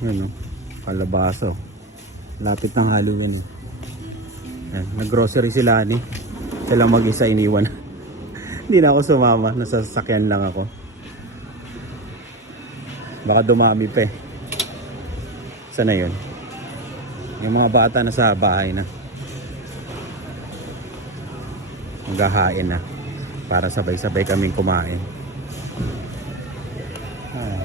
Ano? Kalabaso. Lapit ng Halloween. Yan. Nag-grocery sila ni. Sila mag-isa iniwan. Hindi na ako sumama. Nasa sasakyan lang ako. Baka dumami pa eh. Sana yun? Yung mga bata na sa bahay na. Maghahain na. Para sabay-sabay kaming kumain. Ah.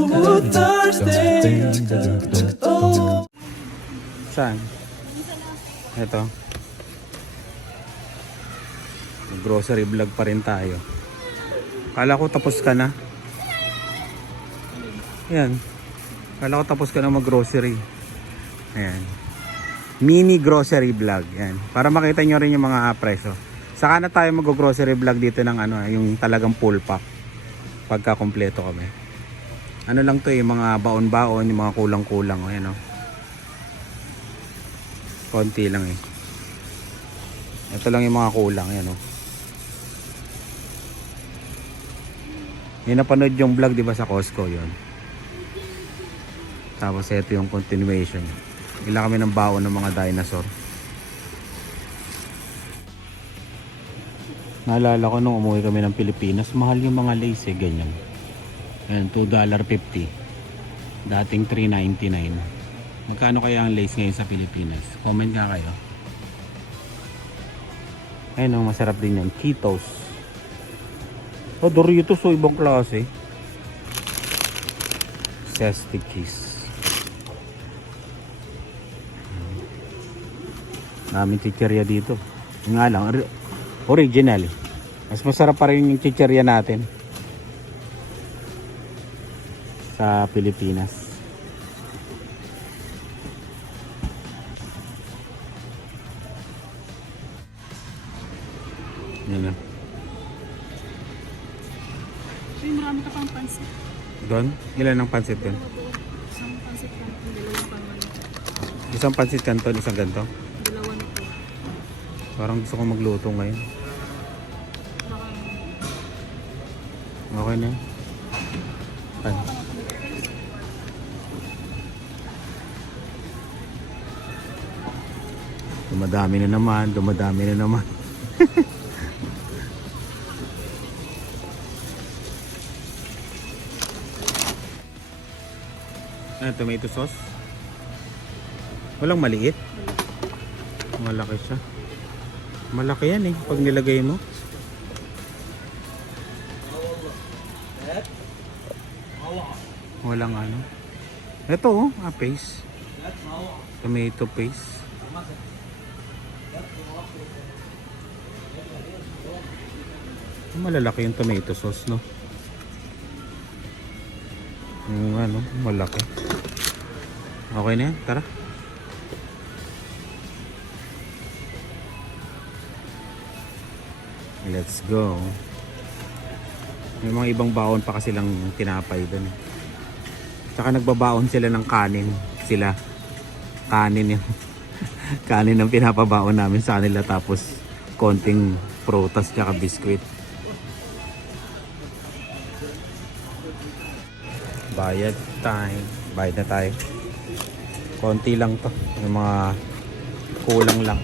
Ooh, Thursday. Oh. Saan? Ito. Grocery vlog pa rin tayo. Kala ko tapos ka na. Ayan. Kala ko tapos ka na mag-grocery. Ayan. Mini grocery vlog. Ayan. Para makita nyo rin yung mga preso. Saka na tayo mag-grocery vlog dito ng ano, yung talagang full pack. Pagka kompleto kami. Ano lang to eh, mga baon-baon, yung mga kulang-kulang. Ayan o. Konti lang eh. Ito lang yung mga kulang. Ayan o. Yung napanood yung vlog di ba sa Costco yon. Tapos ito yung continuation. Ilan kami ng baon ng mga dinosaur. Naalala ko nung umuwi kami ng Pilipinas, mahal yung mga lace eh, ganyan. Ayan, $2.50. Dating $3.99. Magkano kaya ang lace ngayon sa Pilipinas? Comment nga kayo. Ayun, oh, masarap din yan. Cheetos. Oh, Doritos, oh, ibang klase. Zesty Kiss. Namin chicherya dito. Nga lang, ori- original. Mas masarap pa rin yung chicherya natin. Sa Pilipinas. Yan na. Marami ka pang pansit. Doon? Ilan ang pansit doon? Isang pansit lang, dalawang pansit. Isang pansit kanton, isang ganto. Dalawa na po. Parang gusto ko magluto ngayon. Okay na. Pan. Dumadami na naman, dumadami na naman. ano, tomato sauce? Walang maliit? Malaki siya. Malaki yan eh, pag nilagay mo. Walang ano. Ito oh, ah, paste. Tomato paste. Malalaki yung tomato sauce, no? Yung ano, malaki. Okay na yan, tara. Let's go. May mga ibang baon pa kasi lang tinapay doon. Tsaka nagbabaon sila ng kanin. Sila. Kanin yung kanin ang pinapabaon namin sa kanila tapos konting prutas tsaka biskwit. Bayad time. Bayad na tayo. Konti lang to. Yung mga kulang lang.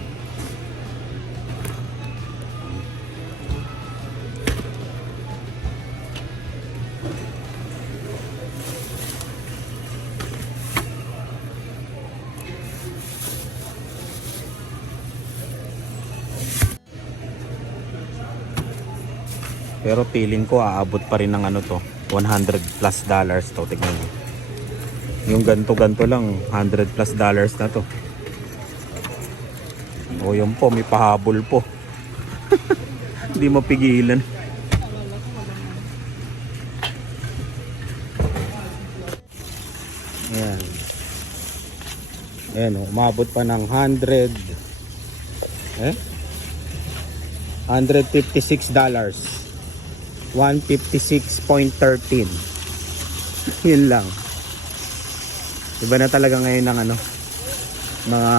Pero feeling ko aabot pa rin ng ano to, 100 plus dollars to. Tignan mo. Yung ganto-ganto lang, 100 plus dollars na to. O yun po, may pahabol po. Hindi mapigilan. Ayan. Ayan, umabot pa ng 100 eh 156 dollars 156.13 yun lang iba na talaga ngayon ng ano mga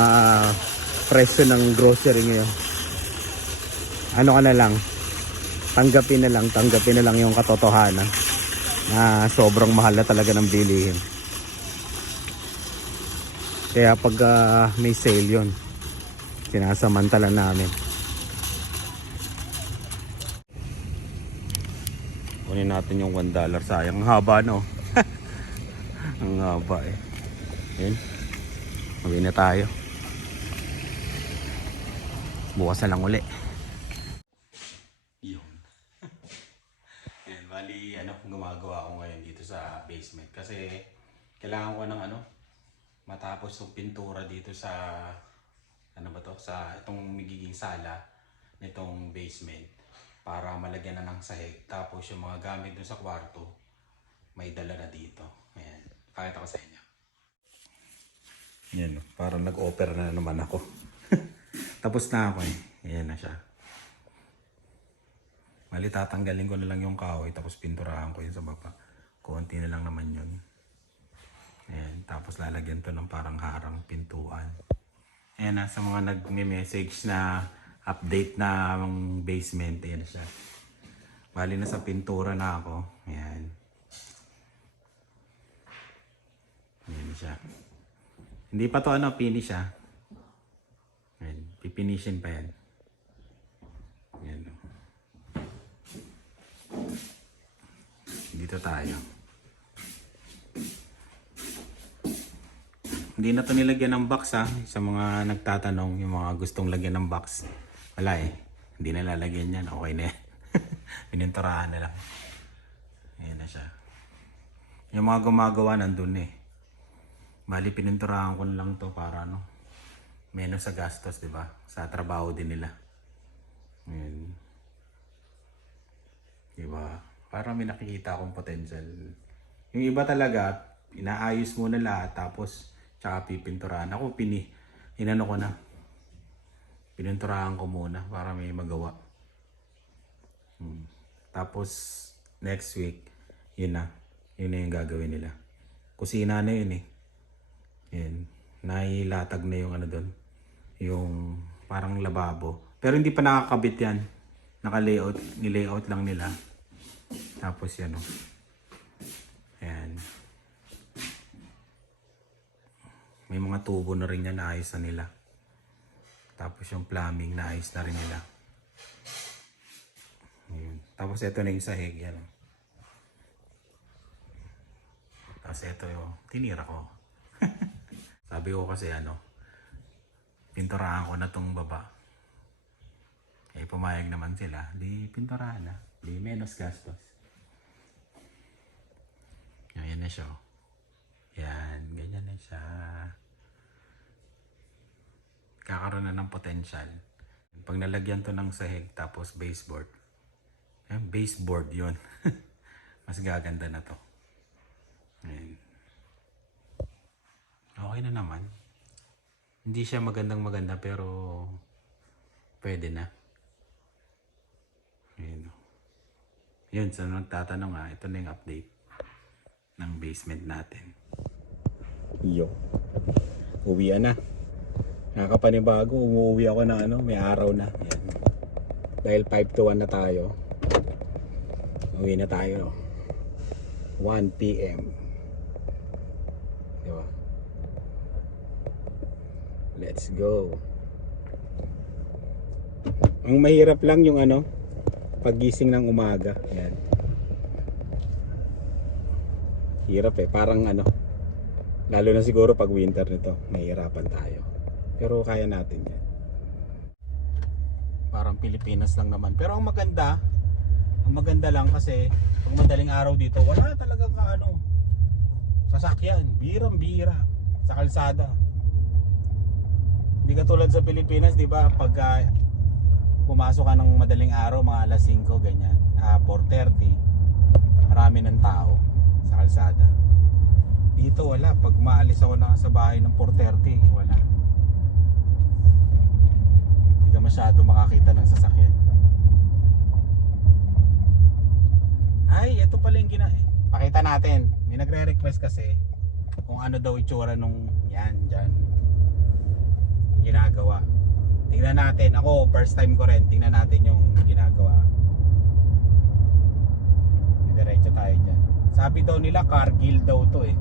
presyo ng grocery ngayon. Ano ka na lang tanggapin na lang tanggapin na lang yung katotohanan na sobrang mahal na talaga ng bilihin. Kaya pag ah, may sale yon sinasamantala namin. Kunin natin yung 1 dollar sayang. Ang haba no? Ang haba eh yun. Uwi na tayo. Bukas na lang uli. Yun. Yan bali ano gumagawa ko ngayon dito sa basement. Kasi kailangan ko ng ano matapos yung pintura dito sa ano ba to? Sa itong magiging sala nitong basement. Para malagyan na ng sahig tapos yung mga gamit dun sa kwarto may dala na dito. Ayan. Pakita ko sa inyo yan parang nag-opera na naman ako tapos na ako eh ayan na siya Mali tatanggalin ko na lang yung kahoy tapos pinturahan ko yun sa baba. Konti na lang naman yun. Ayan, tapos lalagyan to ng parang harang pintuan. Ayan na, sa mga nagme-message na update na ang basement, ayan siya. Bali na sa pintura na ako. Ayan. Ayan siya. Hindi pa to ano, finish ah. Ayan, pipinishin pa yan. Ayan. Dito tayo. Hindi na to nilagyan ng box ha. Sa mga nagtatanong, yung mga gustong lagyan ng box. Wala eh. Hindi na lalagyan yan. Okay na yan. Pininturahan na lang. Ayan na siya. Yung mga gumagawa nandun eh. Bali, pininturahan ko lang to para ano. Menos sa gastos, di ba? Sa trabaho din nila. Ayan. Diba? Parang may nakikita akong potential. Yung iba talaga, inaayos mo na lahat tapos tsaka pipinturahan. Ako pini, inano ko na. Pininturahan ko muna para may magawa. Hmm. Tapos next week, yun na. Yun na yung gagawin nila. Kusina na yun eh. Yun. Nailatag na yung ano doon. Yung parang lababo. Pero hindi pa nakakabit yan. Naka-layout. Nilayout lang nila. Tapos yan o. Ayan. May mga tubo na rin yan naayos na nila. Tapos yung plumbing naayos na rin nila. Ayun. Tapos ito na yung sahig. Yan o. Tapos ito yung tinira ko. Sabi ko kasi ano, pinturahan ko na tong baba. Eh, pumayag naman sila. Di pinturahan na. Di menos gastos. Yan na siya. oh. Yan, ganyan na siya. Kakaroon na ng potential. Pag nalagyan to ng sahig tapos baseboard. Yan, baseboard yun. Mas gaganda na to. Ayan. Okay na naman. Hindi siya magandang maganda pero pwede na. Ayun. Yun, sa nagtatanong nga, ito na yung update ng basement natin. Yo. Uwian na. Nakakapanibago, umuwi ako na ano, may araw na. Ayan. Dahil 5 to 1 na tayo. Uwi na tayo. 1 p.m. Diba? Let's go. Ang mahirap lang yung ano, pagising ng umaga. Yan. Hirap eh. Parang ano, lalo na siguro pag winter nito, mahirapan tayo. Pero kaya natin yan. Parang Pilipinas lang naman. Pero ang maganda, ang maganda lang kasi pag madaling araw dito, wala talaga ka ano, sasakyan. Birang bira sa kalsada. Hindi katulad sa Pilipinas, di ba? Pagka pumasok ka ng madaling araw, mga alas 5, ganyan, ah, 4.30, marami ng tao sa kalsada. Dito wala. Pag maalis ako na sa bahay ng 4.30, wala. Hindi ka masyado makakita ng sasakyan. Ay, ito pala yung gina... Pakita natin. May nagre-request kasi kung ano daw itsura nung yan, dyan. Ginagawa. Tingnan natin. Ako, first time ko rin. Tingnan natin yung ginagawa. Diretso tayo dyan. Sabi daw nila, Cargill daw to eh.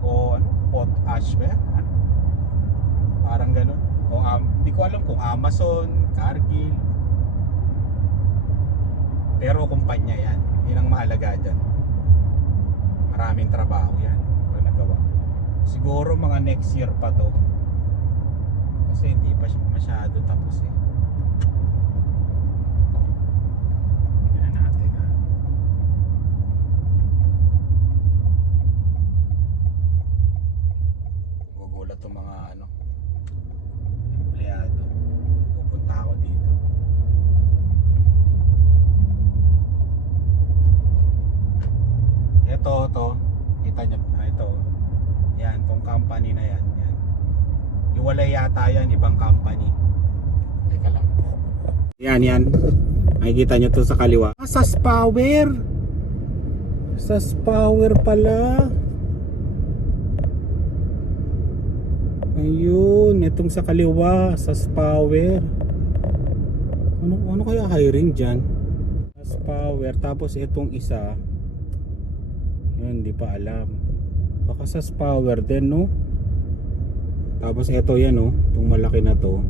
O ano, potash ba yan? Ano? Parang ganun. O um, hindi ko alam kung Amazon, Cargill. Pero kumpanya yan. Yun ang mahalaga dyan. Maraming trabaho yan. Pag nagawa. Siguro mga next year pa to. Kasi hindi pa masyado tapos eh. Yan natin ah. Gugulat tong mga ano empleyado. Pupunta ako dito. Ito, to. Kita nyo. Ah, ito. Yan, tong company na yan. yan. Iwalay yata yan, ibang company. Teka lang. Yan, yan. Makikita nyo to sa kaliwa. Ah, SAS Power! SAS Power pala. Ayun, itong sa kaliwa, SAS Power. Ano, ano kaya hiring dyan? SAS Power, tapos itong isa, yun, hindi pa alam. Baka SAS Power din, no? Tapos ito yan, no? Itong malaki na to.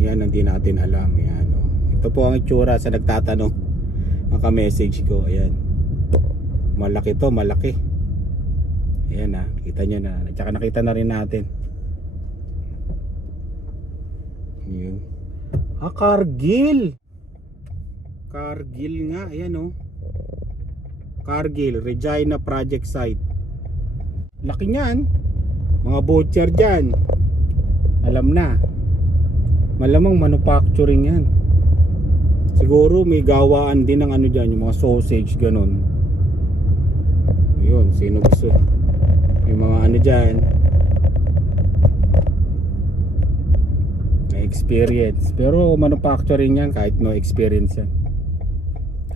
Yan, hindi natin alam. Yan, no? Ito po ang itsura sa nagtatanong. Naka-message ko. Ayan. Malaki to, malaki. Ayan na, kita nyo na. At saka nakita na rin natin. Yun. Ah, Cargill! Cargill nga, ayan oh. Cargill, Regina Project Site. Laki niyan. Mga butcher dyan. Alam na. Malamang manufacturing yan. Siguro may gawaan din ng ano dyan, yung mga sausage, ganun. Ayun, sino gusto? May mga ano dyan. May experience. Pero manufacturing yan kahit no experience yan.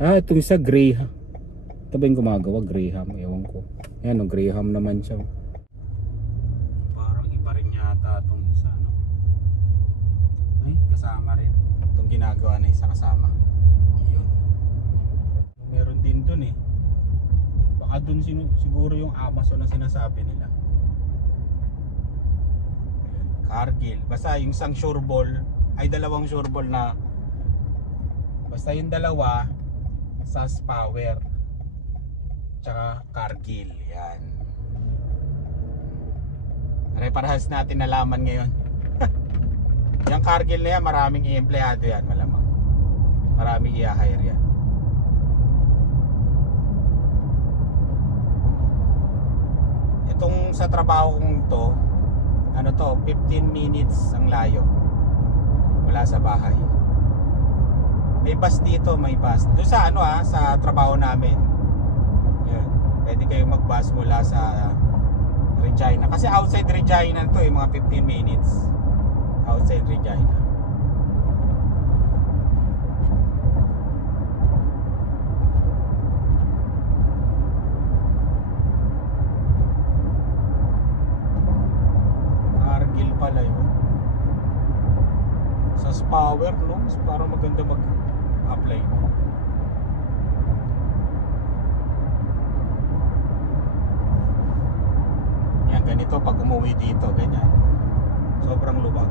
Ah, itong isa. Ito ba yung gumagawa? Graham, ewan ko. Ayan, no, Graham naman siya. Parang iba rin yata itong isa, no? Ay, kasama rin. Itong ginagawa na isa kasama. Yun. Meron din dun eh. Baka dun siguro yung Amazon na sinasabi nila. Cargill. Basta yung isang sure ball, ay dalawang sure ball na basta yung dalawa SAS Power tsaka Cargill yan Reparahas natin nalaman ngayon yung Cargill na yan maraming i-empleyado yan maraming i-hire yan. Itong sa trabaho kong to ano to 15 minutes ang layo mula sa bahay. May bus dito may bus. Doon sa ano ah sa trabaho namin. Yun. Pwede kayong mag-bus mula sa Regina. Kasi outside Regina to eh mga 15 minutes. Outside Regina Cargill pala yun sa Power no? Parang maganda mag-apply. No? yan ganito pag umuwi dito ganyan. Sobrang luwag.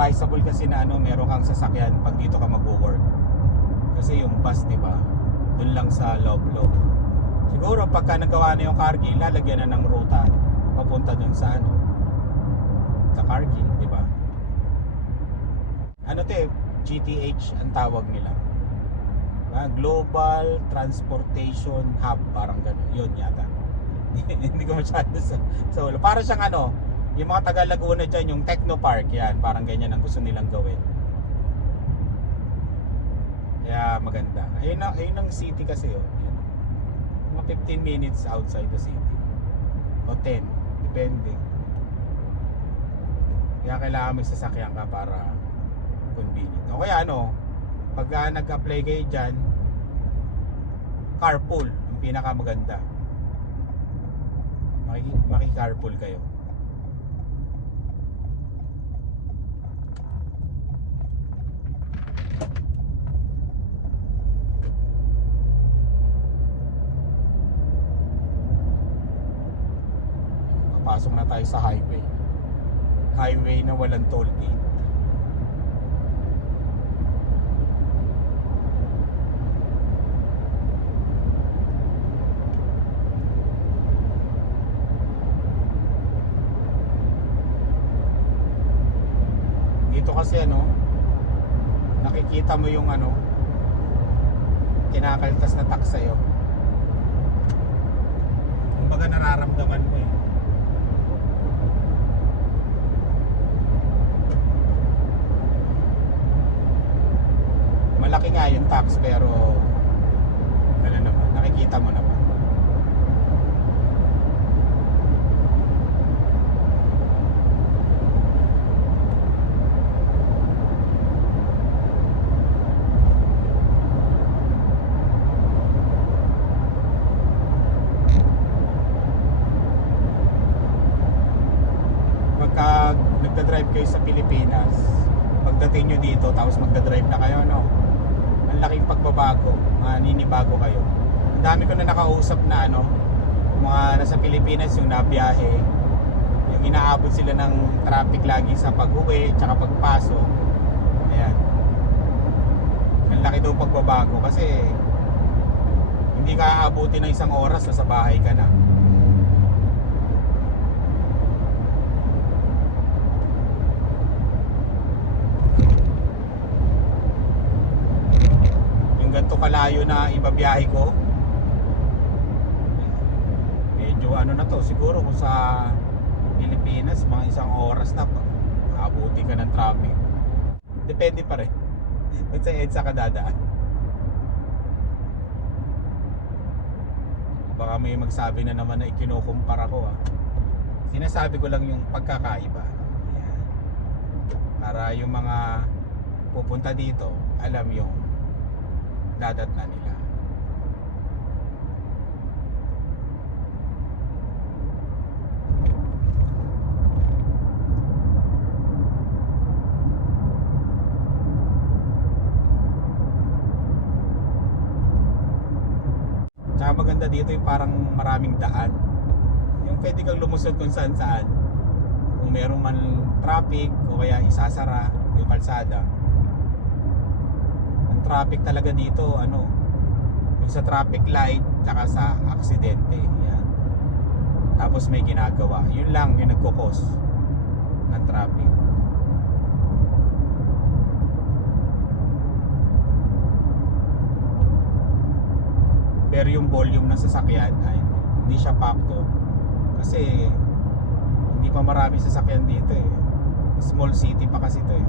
Advisable kasi na ano meron kang sasakyan pag dito ka mag-work kasi yung bus di ba dun lang sa Loblo siguro pagka nagawa na yung Cargill lalagyan na ng ruta papunta dun sa ano sa Cargill di ba ano te GTH ang tawag nila Diba? Global Transportation Hub parang ganun Yun yata. Hindi ko masyado sa, sa ulo. Para siyang ano, yung mga taga Laguna dyan, yung Techno Park, yan. Parang ganyan ang gusto nilang gawin. Kaya maganda. Ayun, na, ayun ang city kasi yun. Yan. Mga 15 minutes outside the city. O 10. Depende. Kaya kailangan may sasakyan ka para convenient. O kaya ano, pag ah, nag-apply kayo dyan, carpool, yung pinakamaganda. Maki, maki-carpool kayo. Papasok na tayo sa highway. Highway na walang toll gate. Dito kasi ano, nakikita mo yung ano, kinakaltas na tax sa'yo. Kumbaga nararamdaman mo eh. Malaki nga yung tax pero ano naman, nakikita mo naman. Pagka nagda-drive kayo sa Pilipinas, pagdating nyo dito tapos magda-drive na kayo, no? Ang laking pagbabago, maninibago kayo. Ang dami ko na nakausap na ano, mga nasa Pilipinas yung nabiyahe, yung inaabot sila ng traffic lagi sa pag-uwi, tsaka pagpasok. Ayan. Ang laki daw pagbabago kasi hindi ka aabuti ng isang oras sa bahay ka na. yung ganito kalayo na ibabiyahe ko. Medyo ano na to siguro kung sa Pilipinas mga isang oras na abuti ka ng traffic. Depende pa rin. EDSA EDSA ka dadaan. Baka may magsabi na naman na ikinukumpara ko ah. Sinasabi ko lang yung pagkakaiba. Ayan. para yung mga pupunta dito alam yung dadat na nila. Tsaka maganda dito yung parang maraming daan. Yung pwede kang lumusod kung saan saan. Kung meron man traffic o kaya isasara yung kalsada ang traffic talaga dito ano yung sa traffic light tsaka sa aksidente yan tapos may ginagawa yun lang yung nagkukos ng traffic pero yung volume ng sasakyan ay hindi siya pakto kasi hindi pa marami sasakyan dito eh small city pa kasi ito eh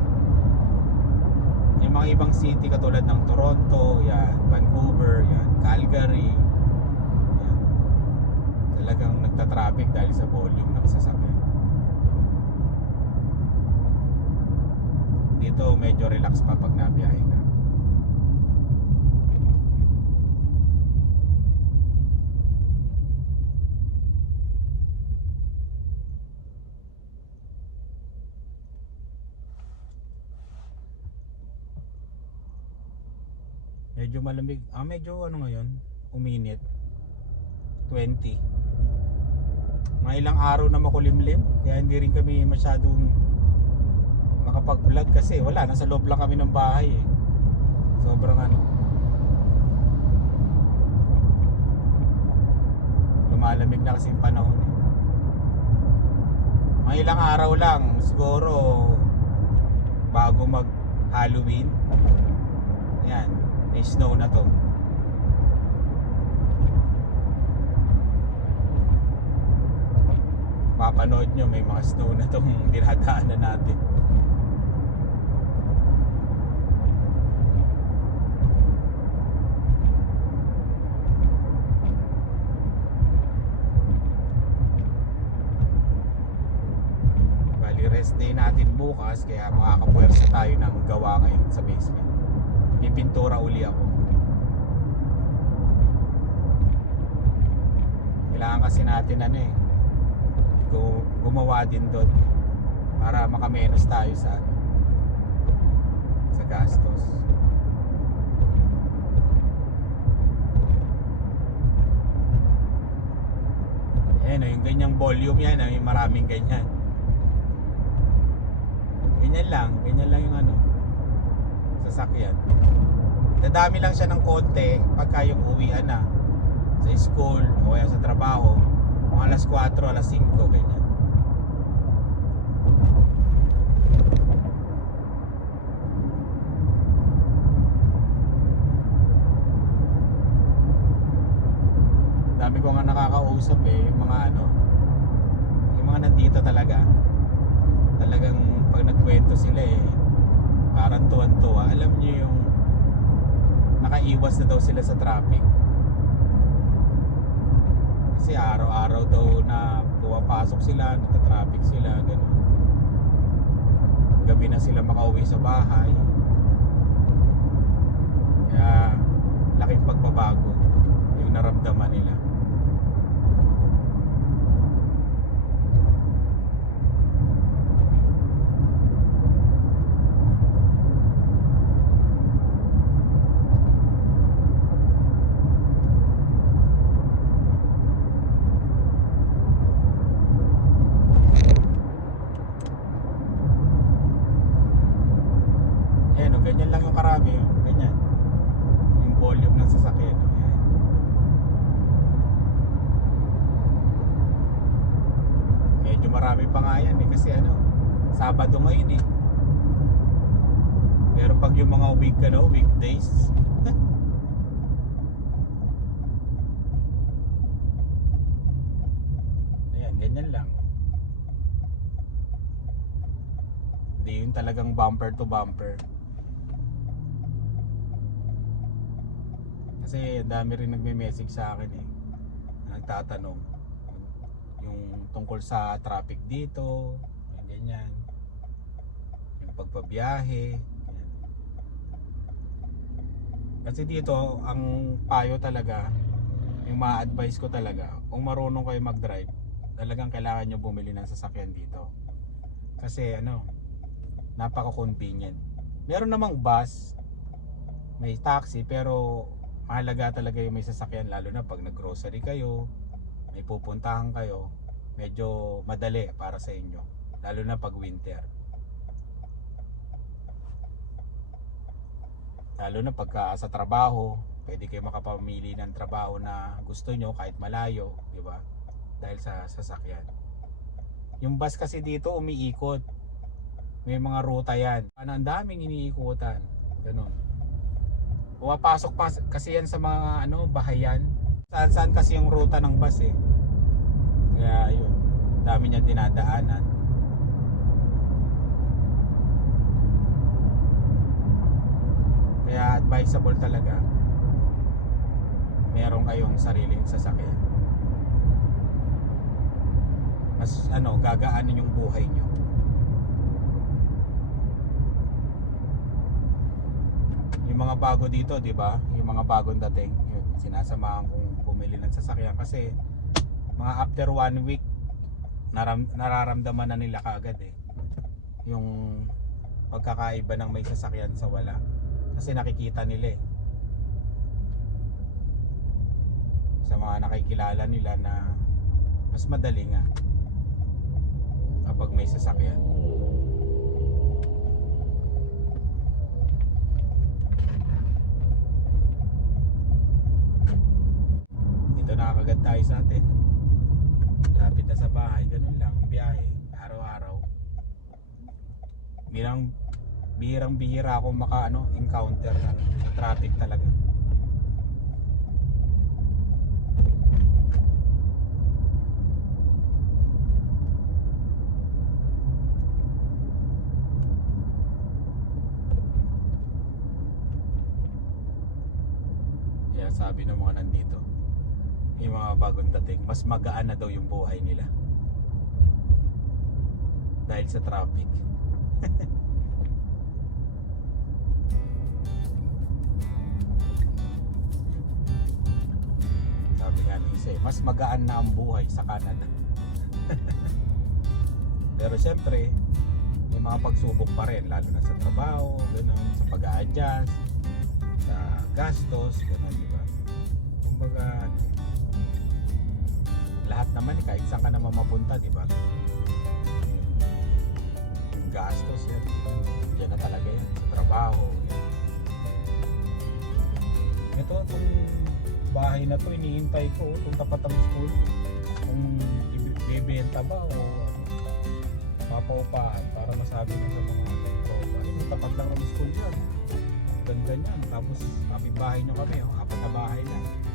yung mga ibang city katulad ng Toronto, yan, Vancouver, yan, Calgary. Yan. Talagang nagta-traffic dahil sa volume ng sasakyan. Dito medyo relax pa pag nabiyahe ka. Medyo malamig. Ah, medyo ano ngayon? Uminit. 20. Mga ilang araw na makulimlim. Kaya hindi rin kami masyadong makapag-vlog kasi wala. Nasa loob lang kami ng bahay eh. Sobrang ano. Lumalamig na kasi yung panahon eh. Mga ilang araw lang. Siguro bago mag Halloween. Yan ay snow na to. Mapanood nyo may mga snow na tong dinadaanan natin. Bali rest day natin bukas kaya makakapwersa tayo ng gawa ngayon sa basement. Pipintura uli ako. Kailangan kasi natin ano eh, gu- gumawa din doon para makamenos tayo sa ano, sa gastos. Ayan, yung ganyang volume yan, yung maraming ganyan. Ganyan lang, ganyan lang yung ano, sasakyan. Dadami lang siya ng konti pagka yung uwian na sa school o kaya sa trabaho, mga alas 4, alas 5, ganyan. Dami ko nga nakakausap eh, mga ano, yung mga nandito talaga. Talagang pag nagkwento sila eh, parang tuwan-tuwa. Alam niyo yung nakaiwas na daw sila sa traffic. Kasi araw-araw daw na pumapasok sila, natatraffic sila, gano'n. Gabi na sila makauwi sa bahay. Kaya laking pagbabago yung naramdaman nila. Ayan o, ganyan lang yung karami o. Ganyan. Yung volume ng sasakyan. o. Ayan. Medyo marami pa nga yan eh. Kasi ano, Sabado ngayon eh. Pero pag yung mga week ano, weekdays, Ayan, ganyan lang. Hindi yun talagang bumper to bumper. Kasi dami rin nagme-message sa akin eh. na Nagtatanong yung tungkol sa traffic dito, yung ganyan. Yung pagpabiyahe. ganyan. Kasi dito, ang payo talaga, yung ma-advise ko talaga, kung marunong kayo mag-drive, talagang kailangan nyo bumili ng sasakyan dito. Kasi ano, napaka-convenient. Meron namang bus, may taxi, pero mahalaga talaga yung may sasakyan lalo na pag nag-grocery kayo, may pupuntahan kayo, medyo madali para sa inyo. Lalo na pag winter. Lalo na pagka sa trabaho, pwede kayo makapamili ng trabaho na gusto nyo kahit malayo, di ba? Dahil sa sasakyan. Yung bus kasi dito umiikot. May mga ruta yan. Ano, ang daming iniikutan. Ganun. Pumapasok pa kasi yan sa mga ano, bahayan. Saan saan kasi yung ruta ng bus eh. Kaya yun, dami niya dinadaanan. Kaya advisable talaga meron kayong sariling sasakyan. Mas ano, gagaanin yung buhay nyo. Yung mga bago dito, 'di ba? Yung mga bagong dating, yun, sinasamahan kong bumili ng sasakyan kasi mga after one week naram, nararamdaman na nila kaagad eh yung pagkakaiba ng may sasakyan sa wala kasi nakikita nila eh sa mga nakikilala nila na mas madali nga kapag may sasakyan. Dito nakakagat tayo sa atin. Lapit na sa bahay ganun lang ang biyahe araw-araw. Birang birang bihira ako maka ano encounter ng traffic talaga sinasabi ng mga nandito. Yung mga bagong dating, mas magaan na daw yung buhay nila. Dahil sa traffic. Sabi nga ni Isa, eh, mas magaan na ang buhay sa Canada. Pero syempre, may mga pagsubok pa rin, lalo na sa trabaho, ganun, sa pag-a-adjust, sa gastos, ganun? Kumbaga, lahat naman, kahit saan ka naman mapunta, di ba? Yung gastos, yan, yan na talaga yan, sa trabaho, yan. Ito, itong bahay na to, iniintay ko, itong tapat ng school, kung ibibenta ba o papaupahan para masabi nyo sa mga tropa. May tapat lang ng school dyan. Ganda niyan. Tapos, kapit bahay nyo kami. Oh. Apat na bahay. Yan, na